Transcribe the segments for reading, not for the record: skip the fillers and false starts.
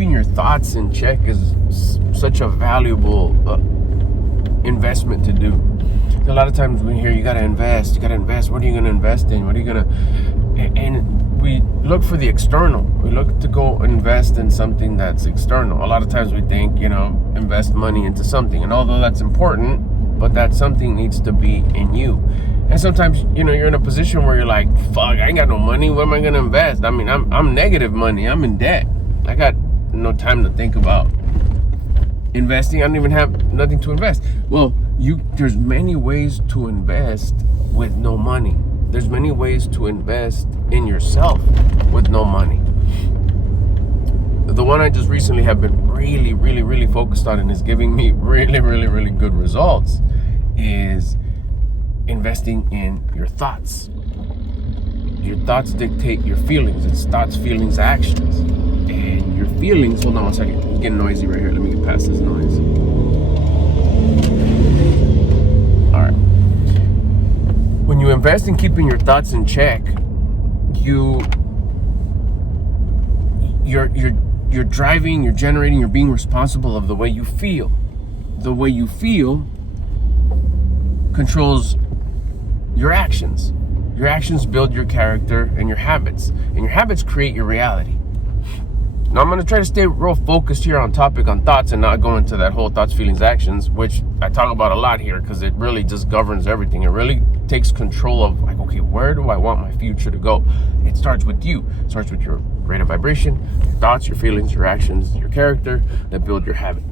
keeping your thoughts in check is such a valuable investment to do. A lot of times we hear you gotta invest. What are you gonna invest in? And we look for the external. We look to go invest in something that's external. A lot of times we think, invest money into something. And although that's important, but that something needs to be in you. And sometimes, you're in a position where you're like, fuck, I ain't got no money. Where am I gonna invest? I mean, I'm negative money. I'm in debt. I got no time to think about investing. I don't even have nothing to invest. Well, there's many ways to invest with no money. There's many ways to invest in yourself with no money. The one I just recently have been really, really, really focused on and is giving me really, really, really good results is investing in your thoughts. Your thoughts dictate your feelings. It's thoughts, feelings, actions. And your feelings, hold on one second. It's getting noisy right here. Let me get past this noise. All right. When you invest in keeping your thoughts in check, you're driving, you're generating, you're being responsible of the way you feel. The way you feel controls your actions. Your actions build your character and your habits. And your habits create your reality. Now I'm going to try to stay real focused here on topic on thoughts and not go into that whole thoughts, feelings, actions, which I talk about a lot here because it really just governs everything. It really takes control of like, okay, where do I want my future to go? It starts with you. It starts with your rate of vibration, your thoughts, your feelings, your actions, your character that build your habit.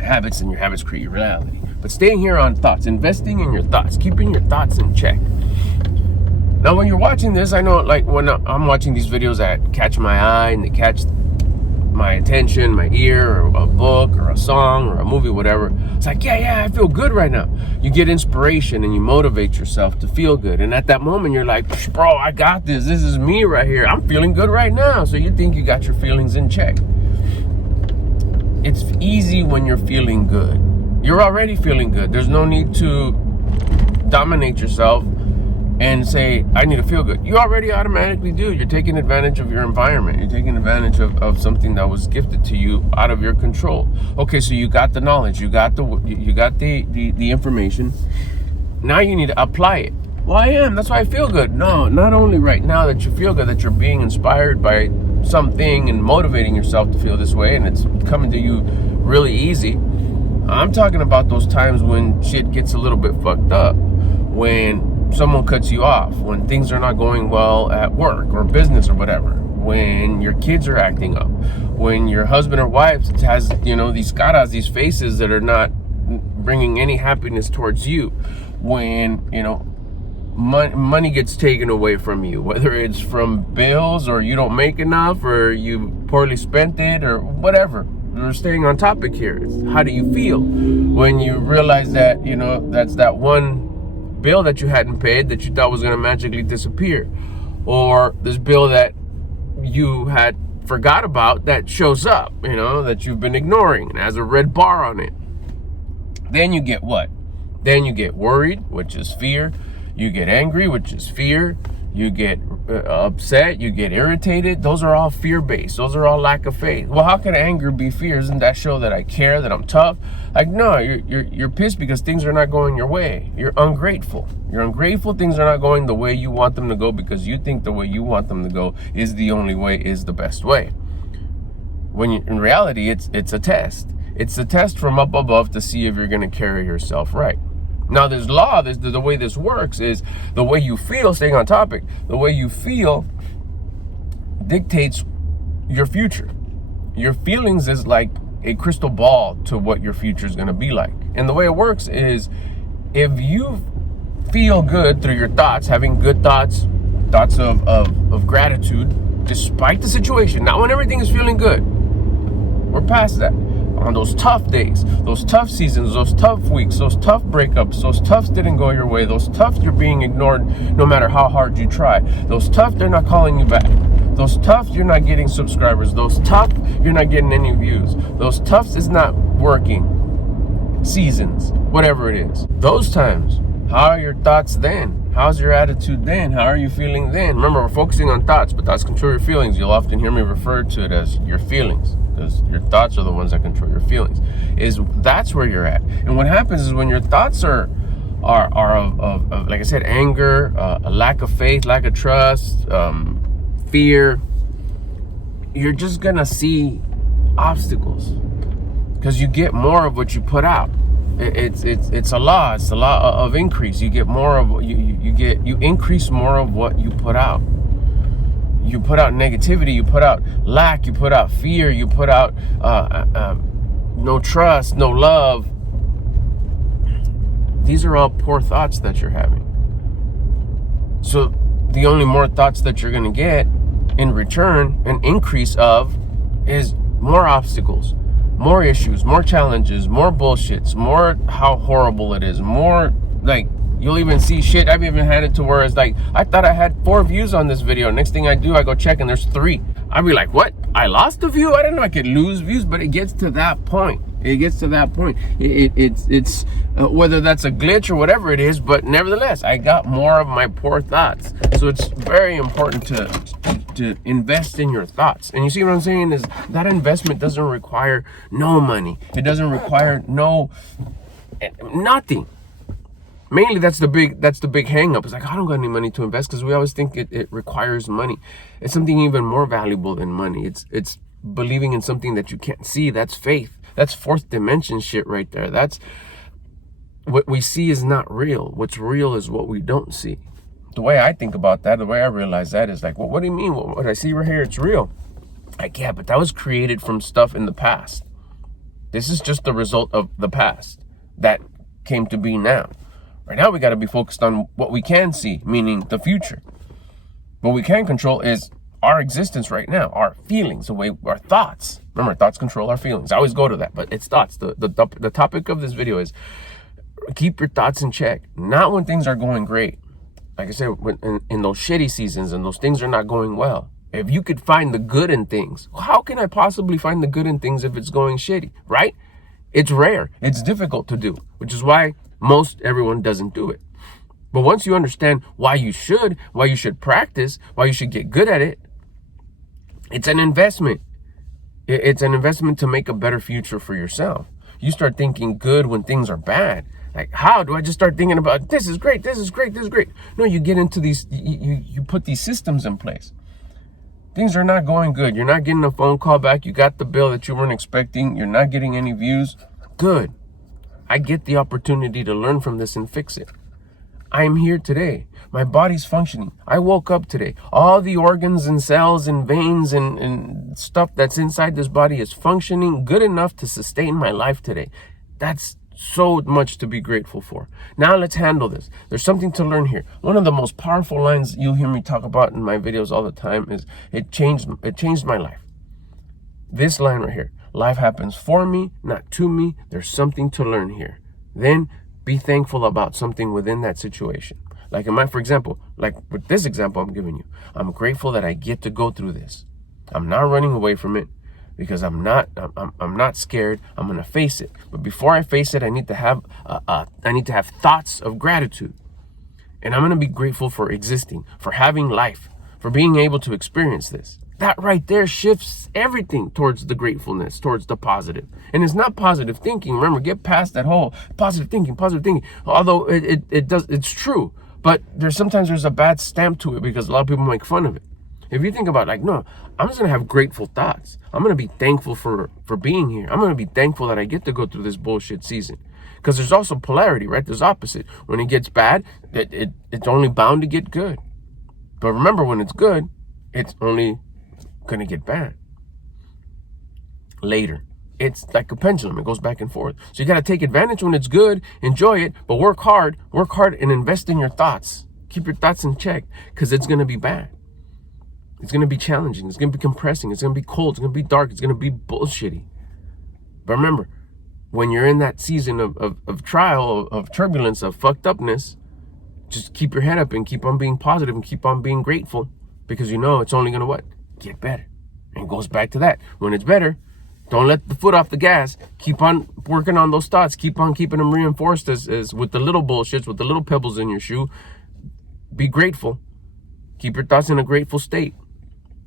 Habits and your habits create your reality. But staying here on thoughts, investing in your thoughts, keeping your thoughts in check. Now, when you're watching this, I know like when I'm watching these videos that catch my eye and they catch my attention, my ear, or a book or a song or a movie, whatever. It's like, yeah, I feel good right now. You get inspiration and you motivate yourself to feel good. And at that moment, you're like, bro, I got this. This is me right here. I'm feeling good right now. So you think you got your feelings in check. It's easy when you're feeling good. You're already feeling good. There's no need to dominate yourself and say, I need to feel good. You already automatically do. You're taking advantage of your environment. You're taking advantage of something that was gifted to you out of your control. Okay, so you got the knowledge. You got the information. Now you need to apply it. Well, I am. That's why I feel good. No, not only right now that you feel good, that you're being inspired by something and motivating yourself to feel this way, and it's coming to you really easy. I'm talking about those times when shit gets a little bit fucked up, when someone cuts you off, when things are not going well at work or business or whatever, when your kids are acting up, when your husband or wife has, these caras, these faces that are not bringing any happiness towards you, when, money gets taken away from you, whether it's from bills or you don't make enough or you poorly spent it or whatever. We're staying on topic here. It's how do you feel when you realize that, that's that one bill that you hadn't paid that you thought was going to magically disappear, or this bill that you had forgot about that shows up, that you've been ignoring and has a red bar on it. Then you get what? Then you get worried, which is fear. You get angry, which is fear. You get upset. You get irritated. Those are all fear-based. Those are all lack of faith. Well, how can anger be fear? Doesn't that show that I care, that I'm tough? Like, no, you're pissed because things are not going your way. You're ungrateful. You're ungrateful. Things are not going the way you want them to go because you think the way you want them to go is the only way, is the best way. When in reality, it's a test. It's a test from up above to see if you're going to carry yourself right. Now, there's law. The way this works is the way you feel, staying on topic, the way you feel dictates your future. Your feelings is like a crystal ball to what your future is going to be like. And the way it works is if you feel good through your thoughts, having good thoughts of gratitude, despite the situation, not when everything is feeling good. We're past that. On those tough days, those tough seasons, those tough weeks, those tough breakups, those toughs didn't go your way, those tough you're being ignored no matter how hard you try, those tough they're not calling you back, those tough you're not getting subscribers, those tough you're not getting any views, those toughs is not working, seasons, whatever it is. Those times, how are your thoughts then? How's your attitude then? How are you feeling then? Remember, we're focusing on thoughts, but thoughts control your feelings. You'll often hear me refer to it as your feelings, because your thoughts are the ones that control your feelings. That's where you're at. And what happens is when your thoughts are of like I said, anger, a lack of faith, lack of trust, fear, you're just gonna see obstacles, because you get more of what you put out. It's a law. It's a law of increase. You get more of you increase more of what you put out. You put out negativity. You put out lack. You put out fear. You put out no trust, no love. These are all poor thoughts that you're having. So the only more thoughts that you're going to get in return, an increase of, is more obstacles, more issues, more challenges, more bullshits, more how horrible it is, more like you'll even see shit. I've even had it to where it's like, I thought I had 4 views on this video. Next thing I do, I go check and there's 3. I'd be like, what? I lost a view? I didn't know I could lose views, but it gets to that point. It gets to that point. It's whether that's a glitch or whatever it is, but nevertheless, I got more of my poor thoughts. So it's very important to invest in your thoughts. And you see what I'm saying is that investment doesn't require no money. It doesn't require nothing. Mainly that's the big hang up. It's like, I don't got any money to invest, because we always think it requires money. It's something even more valuable than money. It's believing in something that you can't see. That's faith. That's 4th dimension shit right there. That's what we see is not real. What's real is what we don't see. The way I think about that, the way I realize that is like, well, what do you mean? What I see right here, it's real. Like, yeah, but that was created from stuff in the past. This is just the result of the past that came to be now. Right now, we got to be focused on what we can see, meaning the future. What we can control is our existence right now, our feelings, the way our thoughts. Remember, thoughts control our feelings. I always go to that, but it's thoughts. The topic of this video is keep your thoughts in check. Not when things are going great. Like I said, in those shitty seasons and those things are not going well. If you could find the good in things, how can I possibly find the good in things if it's going shitty, right? It's rare. It's difficult to do, which is why everyone doesn't do it. But once you understand why you should practice, why you should get good at it, it's an investment. It's an investment to make a better future for yourself. You start thinking good when things are bad. Like, how do I just start thinking about this is great, this is great, this is great? No, you get into these, you put these systems in place. Things are not going good. You're not getting a phone call back. You got the bill that you weren't expecting. You're not getting any views. Good. I get the opportunity to learn from this and fix it. I am here today. My body's functioning. I woke up today. All the organs and cells and veins and stuff that's inside this body is functioning good enough to sustain my life today. That's so much to be grateful for. Now let's handle this. There's something to learn here. One of the most powerful lines you'll hear me talk about in my videos all the time is it changed my life. This line right here. Life happens for me, not to me. There's something to learn here. Then be thankful about something within that situation. Like for example, like with this example I'm giving you, I'm grateful that I get to go through this. I'm not running away from it because I'm not scared. I'm going to face it. But before I face it, I need to have thoughts of gratitude. And I'm going to be grateful for existing, for having life, for being able to experience this. That right there shifts everything towards the gratefulness, towards the positive. And it's not positive thinking. Remember, get past that whole positive thinking. Although it's true. But sometimes there's a bad stamp to it because a lot of people make fun of it. If you think about it, like, no, I'm just going to have grateful thoughts. I'm going to be thankful for being here. I'm going to be thankful that I get to go through this bullshit season. Because there's also polarity, right? There's opposite. When it gets bad, it's only bound to get good. But remember, when it's good, it's only going to get bad later. It's like a pendulum. It goes back and forth. So you got to take advantage when it's good, enjoy it, but work hard and invest in your thoughts. Keep your thoughts in check because it's going to be bad. It's going to be challenging. It's going to be compressing. It's going to be cold. It's going to be dark. It's going to be bullshitty. But remember, when you're in that season of trial, of turbulence, of fucked upness, just keep your head up and keep on being positive and keep on being grateful because you know it's only going to what? Get better. And it goes back to that. When it's better, don't let the foot off the gas. Keep on working on those thoughts. Keep on keeping them reinforced as with the little bullshits, with the little pebbles in your shoe. Be grateful. Keep your thoughts in a grateful state,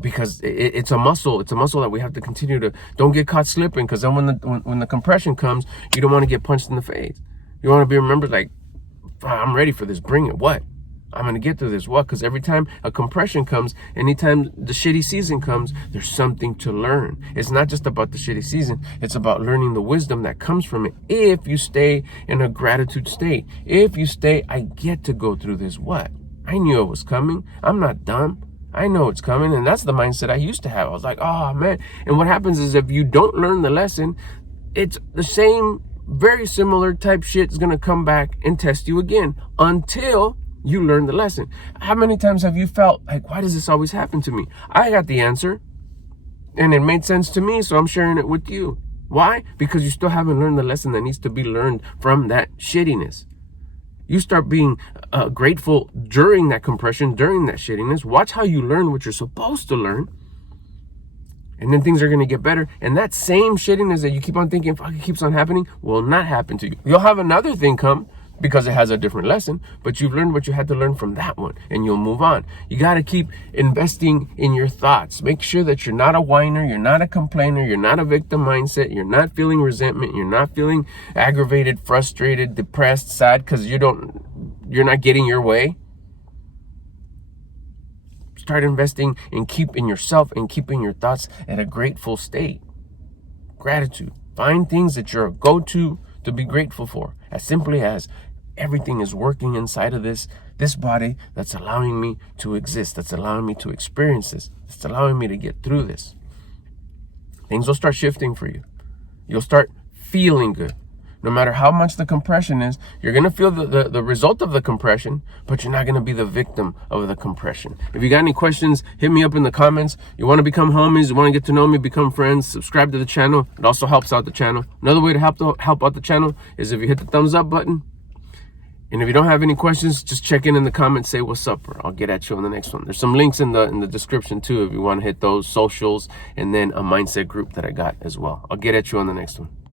because it's a muscle. It's a muscle that we have to continue to. Don't get caught slipping, because then when the compression comes, you don't want to get punched in the face. You want to be remembered like, I'm ready for this. Bring it. What? I'm going to get through this. What? Because every time a compression comes, anytime the shitty season comes, there's something to learn. It's not just about the shitty season. It's about learning the wisdom that comes from it. If you stay in a gratitude state, if you stay, I get to go through this. What? I knew it was coming. I'm not dumb. I know it's coming. And that's the mindset I used to have. I was like, oh man. And what happens is, if you don't learn the lesson, it's the same, very similar type shit is going to come back and test you again until you learn the lesson. How many times have you felt like, why does this always happen to me? I got the answer, and it made sense to me, so I'm sharing it with you. Why? Because you still haven't learned the lesson that needs to be learned from that shittiness. You start being grateful during that compression, during that shittiness. Watch how you learn what you're supposed to learn. And then things are going to get better. And that same shittiness that you keep on thinking, fuck, it keeps on happening, will not happen to you. You'll have another thing come, because it has a different lesson, but you've learned what you had to learn from that one, and you'll move on. You got to keep investing in your thoughts. Make sure that you're not a whiner, you're not a complainer, you're not a victim mindset, you're not feeling resentment, you're not feeling aggravated, frustrated, depressed, sad because you're not getting your way. Start investing in keeping yourself and keeping your thoughts at a grateful state. Gratitude. Find things that you're a go-to to be grateful for. As simply as, everything is working inside of this body that's allowing me to exist, that's allowing me to experience this, that's allowing me to get through this. Things will start shifting for you. You'll start feeling good. No matter how much the compression is, you're going to feel the result of the compression, but you're not going to be the victim of the compression. If you got any questions, hit me up in the comments. You want to become homies, you want to get to know me, become friends, subscribe to the channel. It also helps out the channel. Another way to help out the channel is if you hit the thumbs up button. And if you don't have any questions, just check in the comments, say what's up, or I'll get at you on the next one. There's some links in the description too if you want to hit those socials, and then a mindset group that I got as well. I'll get at you on the next one.